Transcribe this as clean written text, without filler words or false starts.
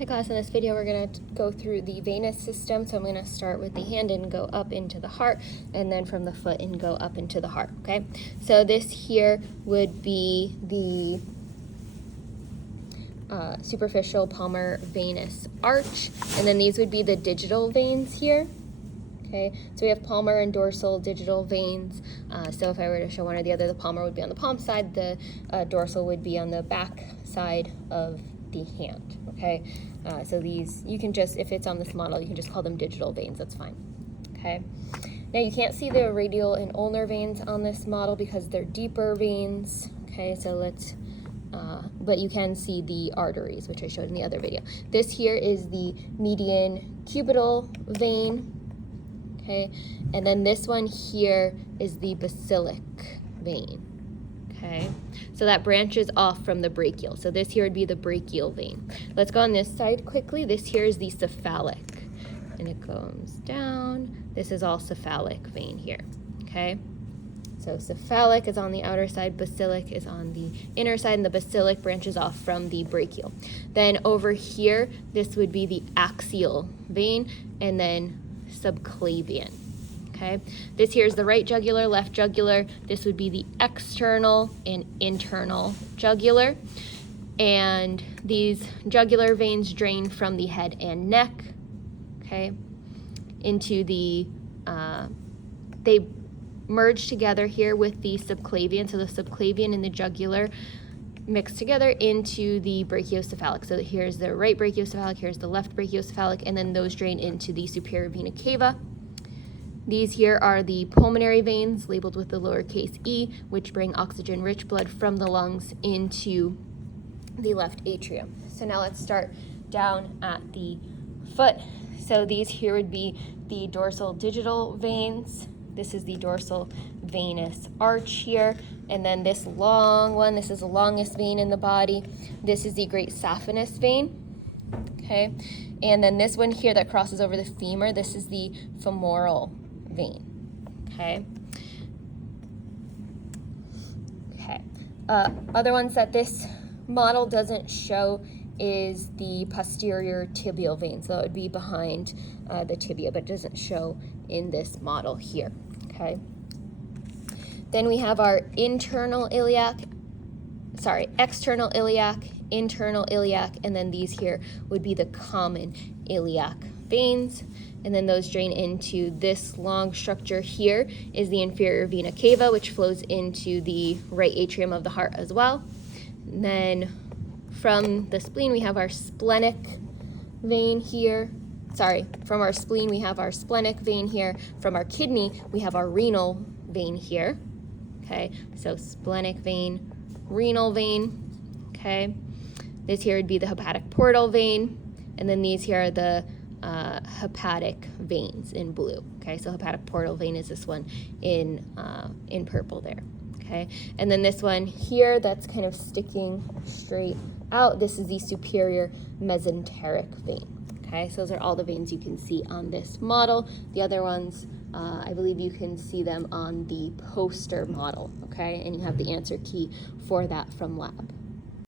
Hi class, in this video we're going to go through the venous system. So I'm going to start with the hand and go up into the heart, and then from the foot and go up into the heart, okay? So this here would be the superficial palmar venous arch, and then these would be the digital veins here. Okay, so we have palmar and dorsal digital veins. So if I were to show one or the other, the palmar would be on the palm side, the dorsal would be on the back side of the hand. Okay, so these, you can just, if it's on this model, you can just call them digital veins, that's fine. Okay, now you can't see the radial and ulnar veins on this model because they're deeper veins. Okay, so let's, but you can see the arteries, which I showed in the other video. This here is the median cubital vein. Okay, and then this one here is the basilic vein. Okay, so that branches off from the brachial. So this here would be the brachial vein. Let's go on this side quickly. This here is the cephalic, and it goes down. This is all cephalic vein here. Okay, so cephalic is on the outer side, basilic is on the inner side, and the basilic branches off from the brachial. Then over here, this would be the axial vein, and then subclavian. Okay, this here is the right jugular, left jugular. This would be the external and internal jugular, and these jugular veins drain from the head and neck, okay, into the they merge together here with the subclavian. So the subclavian and the jugular mixed together into the brachiocephalic. So here's the right brachiocephalic, here's the left brachiocephalic, and then those drain into the superior vena cava. These here are the pulmonary veins labeled with the lowercase e, which bring oxygen-rich blood from the lungs into the left atrium. So now let's start down at the foot. So these here would be the dorsal digital veins. This is the dorsal venous arch here. And then this long one, this is the longest vein in the body. This is the great saphenous vein. Okay, and then this one here that crosses over the femur, this is the femoral vein. Okay. Okay. Other ones that this model doesn't show is the posterior tibial vein. So that would be behind the tibia, but doesn't show in this model here. Okay. Then we have our external iliac, internal iliac, and then these here would be the common iliac veins. And then those drain into this long structure here is the inferior vena cava, which flows into the right atrium of the heart as well. And then from the spleen, we have our splenic vein here. From our spleen, we have our splenic vein here. From our kidney, we have our renal vein here. Okay, so splenic vein, renal vein. Okay, this here would be the hepatic portal vein, and then these here are the hepatic veins in blue. Okay, so hepatic portal vein is this one in purple there. Okay, and then this one here that's kind of sticking straight out, this is the superior mesenteric vein. Okay, so those are all the veins you can see on this model. The other ones, I believe you can see them on the poster model, okay? And you have the answer key for that from lab.